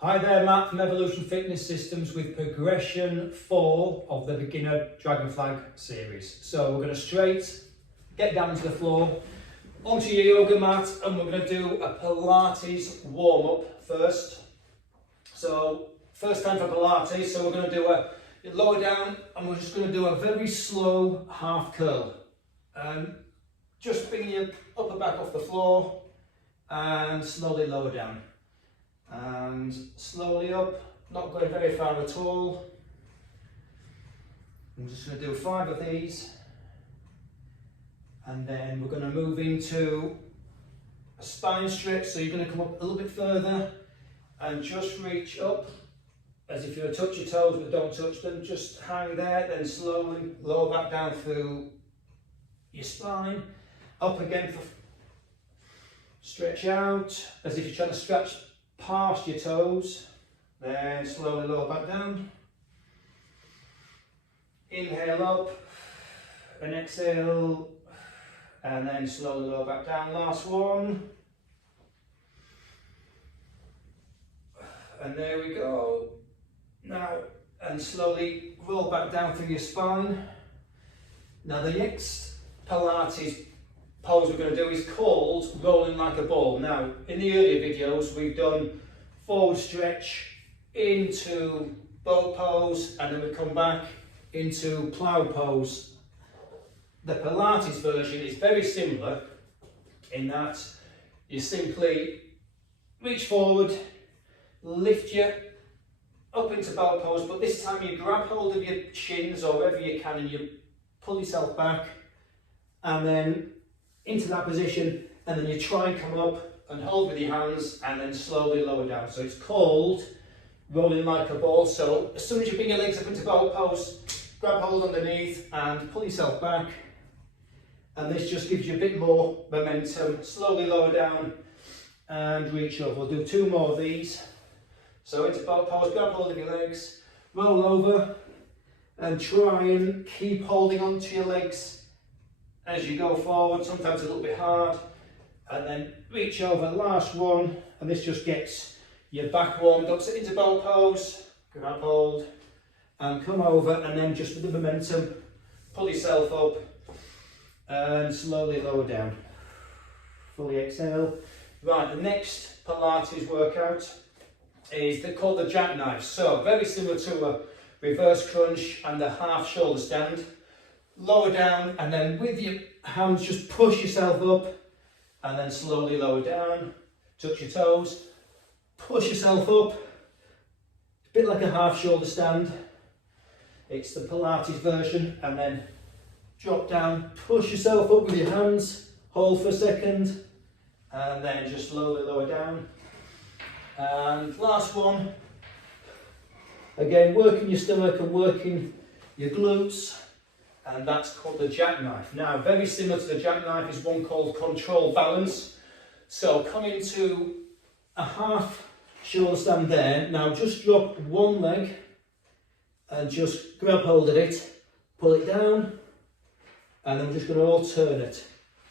Hi there, Matt from Evolution Fitness Systems with progression 4 of the beginner Dragonfly series. So we're going to get down to the floor, onto your yoga mat, and we're going to do a Pilates warm-up first. So first time for Pilates, so we're going to do a lower down, and we're just going to do a very slow half curl. Just bring your upper back off the floor and slowly lower down. And slowly up, not going very far at all. I'm just going to do 5 of these, and then we're going to move into a spine stretch. So you're going to come up a little bit further and just reach up as if you were to touch your toes, but don't touch them. Just hang there, then slowly lower back down through your spine, up again for stretch out as if you're trying to stretch past your toes, then slowly lower back down. Inhale up and exhale, and then slowly lower back down. Last one. And there we go. Now, and slowly roll back down through your spine. Now the next Pilates pose we're going to do is called rolling like a ball. Now, in the earlier videos, we've done forward stretch into boat pose, and then we come back into plough pose. The Pilates version is very similar in that you simply reach forward, lift you up into boat pose, but this time you grab hold of your shins or wherever you can and you pull yourself back, and then into that position, and then you try and come up and hold with your hands and then slowly lower down. So it's called rolling like a ball. So as soon as you bring your legs up into boat pose, grab hold underneath and pull yourself back, and this just gives you a bit more momentum. Slowly lower down and reach up. We'll do 2 more of these. So into boat pose, grab hold of your legs, roll over, and try and keep holding onto your legs as you go forward. Sometimes a little bit hard, and then reach over. Last one, and this just gets your back warmed up. So into boat pose, grab hold and come over, and then just with the momentum pull yourself up and slowly lower down. Fully exhale. Right, the next Pilates workout is called the Jackknife. So very similar to a reverse crunch and a half shoulder stand. Lower down, and then with your hands just push yourself up, and then slowly lower down, touch your toes, push yourself up. It's a bit like a half shoulder stand. It's the Pilates version, and then drop down, push yourself up with your hands, hold for a second, and then just slowly lower down. And last one, again working your stomach and working your glutes, and that's called the Jackknife. Now, very similar to the Jackknife is one called control balance. So come into a half shoulder stand there. Now just drop one leg and just grab hold of it, pull it down, and then we're just going to alternate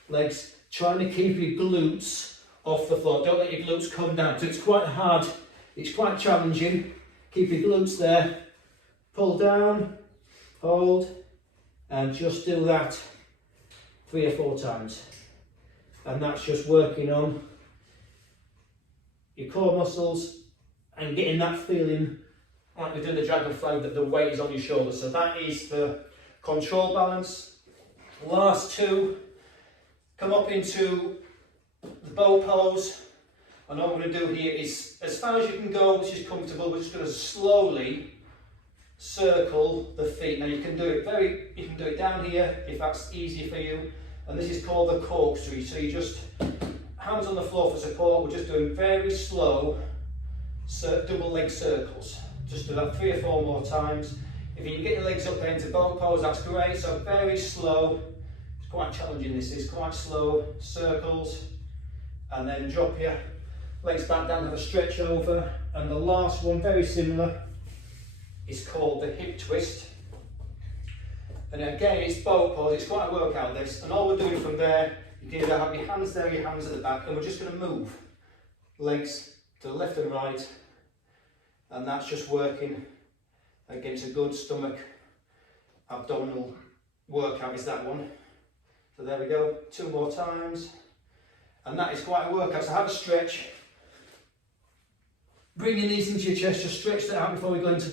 legs, trying to keep your glutes off the floor. Don't let your glutes come down. So it's quite hard, it's quite challenging. Keep your glutes there, pull down, hold, and just do that 3 or 4 times. And that's just working on your core muscles and getting that feeling like we do the Dragonfly, that the weight is on your shoulders. So that is the control balance. Last 2, come up into the bow pose. And all we're going to do here is, as far as you can go, which is comfortable, we're just going to slowly circle the feet. Now you can do it down here if that's easier for you, and this is called the corkscrew. So you just hands on the floor for support. We're just doing very slow double leg circles. Just do that 3 or 4 more times. If you can get your legs up there into boat pose, that's great. So very slow. It's quite challenging, this is quite slow circles, and then drop your legs back down, have a stretch over. And the last one, very similar, is called the hip twist. And again, it's boat pose, it's quite a workout this, and all we're doing from there, you can either have your hands there, your hands at the back, and we're just going to move legs to the left and right, and that's just working against a good stomach abdominal workout is that one. So there we go, 2 more times, and that is quite a workout. So have a stretch, bring your knees into your chest, just stretch that out before we go into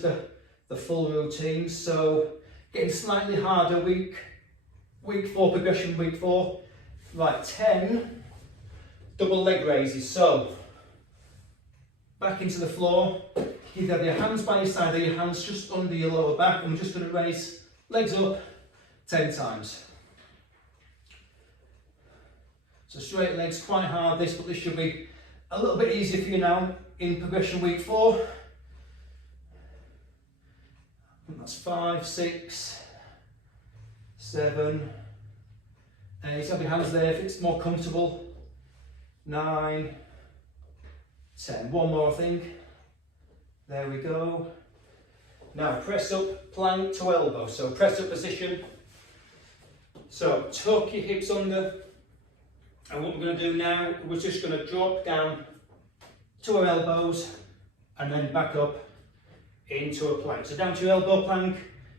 the full routine. So getting slightly harder, week 4 progression, week 4, right, 10 double leg raises. So back into the floor, you have your hands by your side, or your hands just under your lower back, and we're just going to raise legs up 10 times. So straight legs, quite hard this, but this should be a little bit easier for you now in progression week 4. And that's 5, 6, 7, 8. Have your hands there if it's more comfortable. 9, 10. One more, I think. There we go. Now press up, plank to elbow. So press up position. So tuck your hips under. And what we're going to do now, we're just going to drop down to our elbows and then back up into a plank. So down to your elbow plank,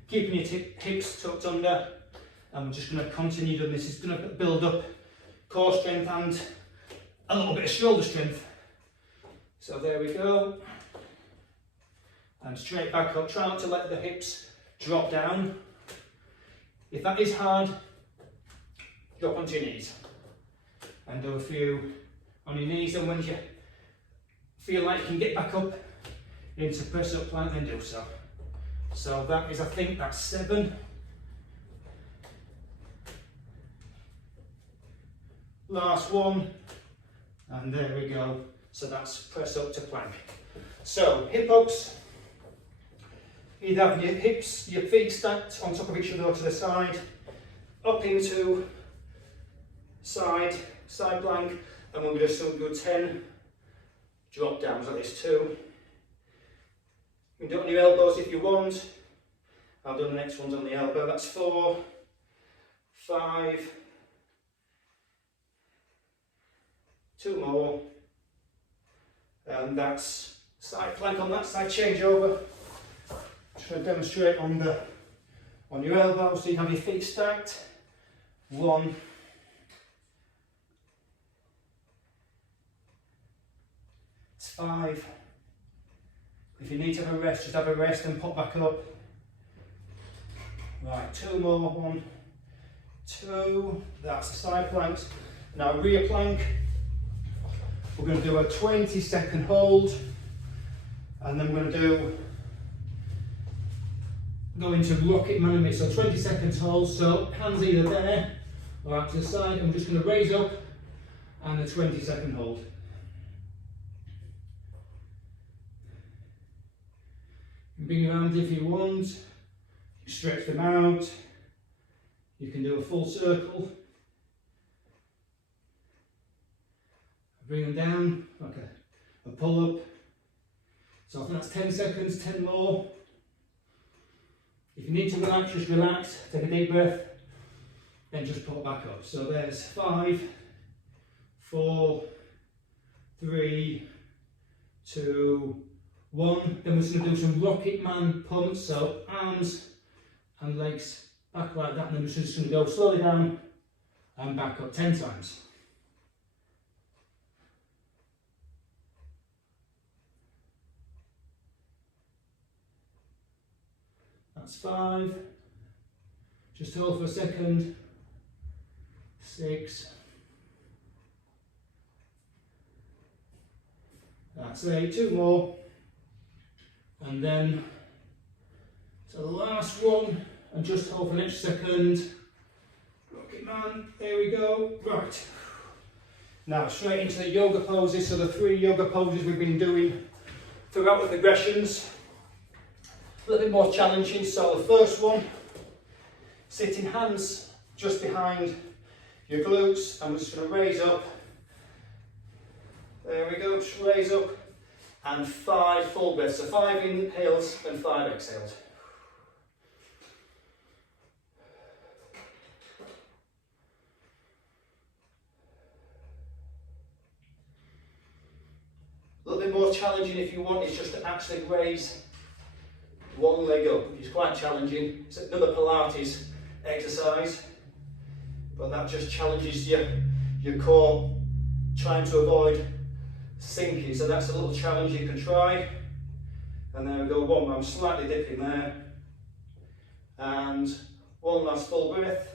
keeping your hips tucked under, and we're just going to continue doing this. It's going to build up core strength and a little bit of shoulder strength. So there we go. And straight back up. Try not to let the hips drop down. If that is hard, drop onto your knees and do a few on your knees, and when you feel like you can get back up into press up plank, then do so. So that is, I think that's 7. Last one, and there we go. So that's press up to plank. So hip ups, you'd have your hips, your feet stacked on top of each other or to the side, up into side plank, and we'll just do 10 drop downs like this. 2. You can do it on your elbows if you want. I'll do the next ones on the elbow. That's 4, 5, 2 more, and that's side plank on that side. Change over. Just going to demonstrate on your elbows. So you have your feet stacked. 1. It's 5. If you need to have a rest, just have a rest and pop back up. Right, 2 more. 1, 2. That's the side planks. Now rear plank. We're going to do a 20-second hold, and then we're going to go into rocket man. So 20 seconds hold. So hands either there or out to the side. I'm just going to raise up and a 20-second hold. Bring your hands if you want, stretch them out, you can do a full circle, bring them down, okay, a pull up, so I think that's 10 seconds, 10 more. If you need to relax, just relax, take a deep breath, then just pull back up. So there's 5, 4, 3, 2, 1, then we're just going to do some rocket man pumps, so arms and legs back like that, and then we're just going to go slowly down and back up 10 times. That's 5, just hold for a second, 6, that's 8, 2 more. And then, so the last one, and just hold for an extra second. Rocket man, there we go. Right. Now straight into the yoga poses. So the 3 yoga poses we've been doing throughout the progressions. A little bit more challenging. So the first one, sitting hands just behind your glutes, and we're just going to raise up. There we go, just raise up. And 5 full breaths, so 5 inhales and 5 exhales. A little bit more challenging if you want is just to actually raise one leg up, which is quite challenging. It's another Pilates exercise, but that just challenges your core, trying to avoid sinking. So that's a little challenge you can try. And there we go, one more. I'm slightly dipping there. And one last full breath.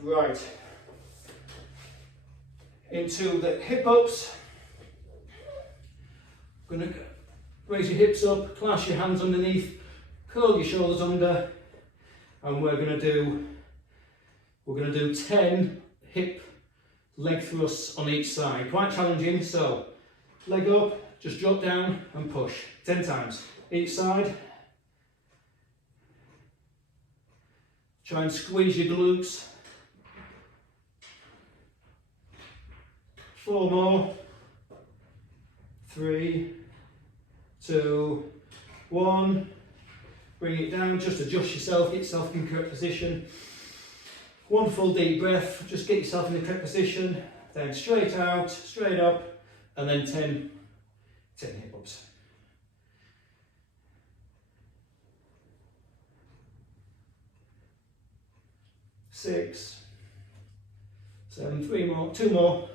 Right. Into the hip ups. Going to raise your hips up, clasp your hands underneath, curl your shoulders under, and we're going to do 10 hip leg thrusts on each side. Quite challenging. So leg up, just drop down and push 10 times each side. Try and squeeze your glutes. 4 more. 3, 2, 1. Bring it down, just adjust yourself, get yourself in the correct position. One full deep breath, just get yourself in the correct position. Then straight out, straight up, and then 10 hip ups. Six, 7, 3 more, 2 more.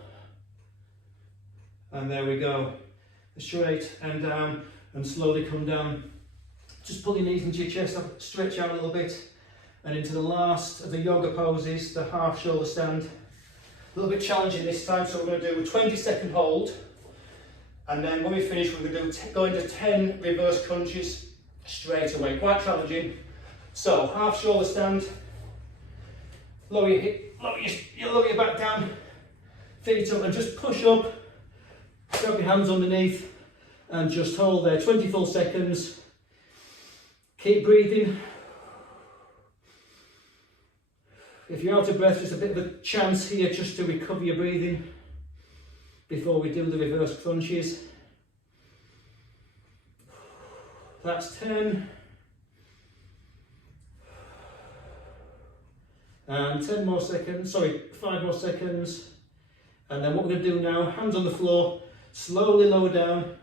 And there we go. Straight and down, and slowly come down. Just pull your knees into your chest up, stretch out a little bit, and into the last of the yoga poses, the half shoulder stand. A little bit challenging this time, so we're going to do a 20-second hold, and then when we finish, we're going to go into 10 reverse crunches straight away. Quite challenging. So half shoulder stand, lower your hip, lower your back down, feet up, and just push up. Grab your hands underneath and just hold there 20 full seconds. Keep breathing. If you're out of breath, there's a bit of a chance here just to recover your breathing before we do the reverse crunches. That's 10. And 10 more seconds, sorry, 5 more seconds. And then what we're going to do now, hands on the floor, slowly lower down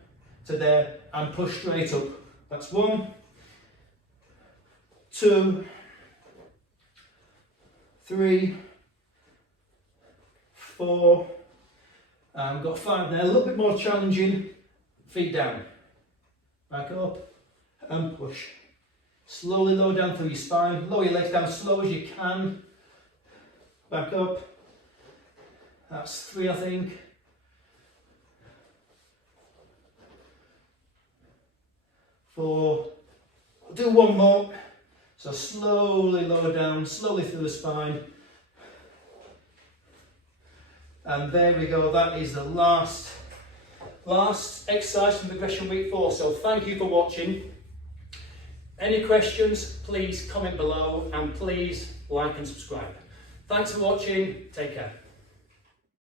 to there and push straight up. That's 1, 2, 3, 4, and we've got 5 there. A little bit more challenging. Feet down, back up and push. Slowly lower down through your spine. Lower your legs down as slow as you can. Back up. That's 3, I think. 4. I'll do 1 more. So slowly lower down, slowly through the spine. And there we go, that is the last exercise from Progression Week 4. So thank you for watching. Any questions, please comment below, and please like and subscribe. Thanks for watching, take care.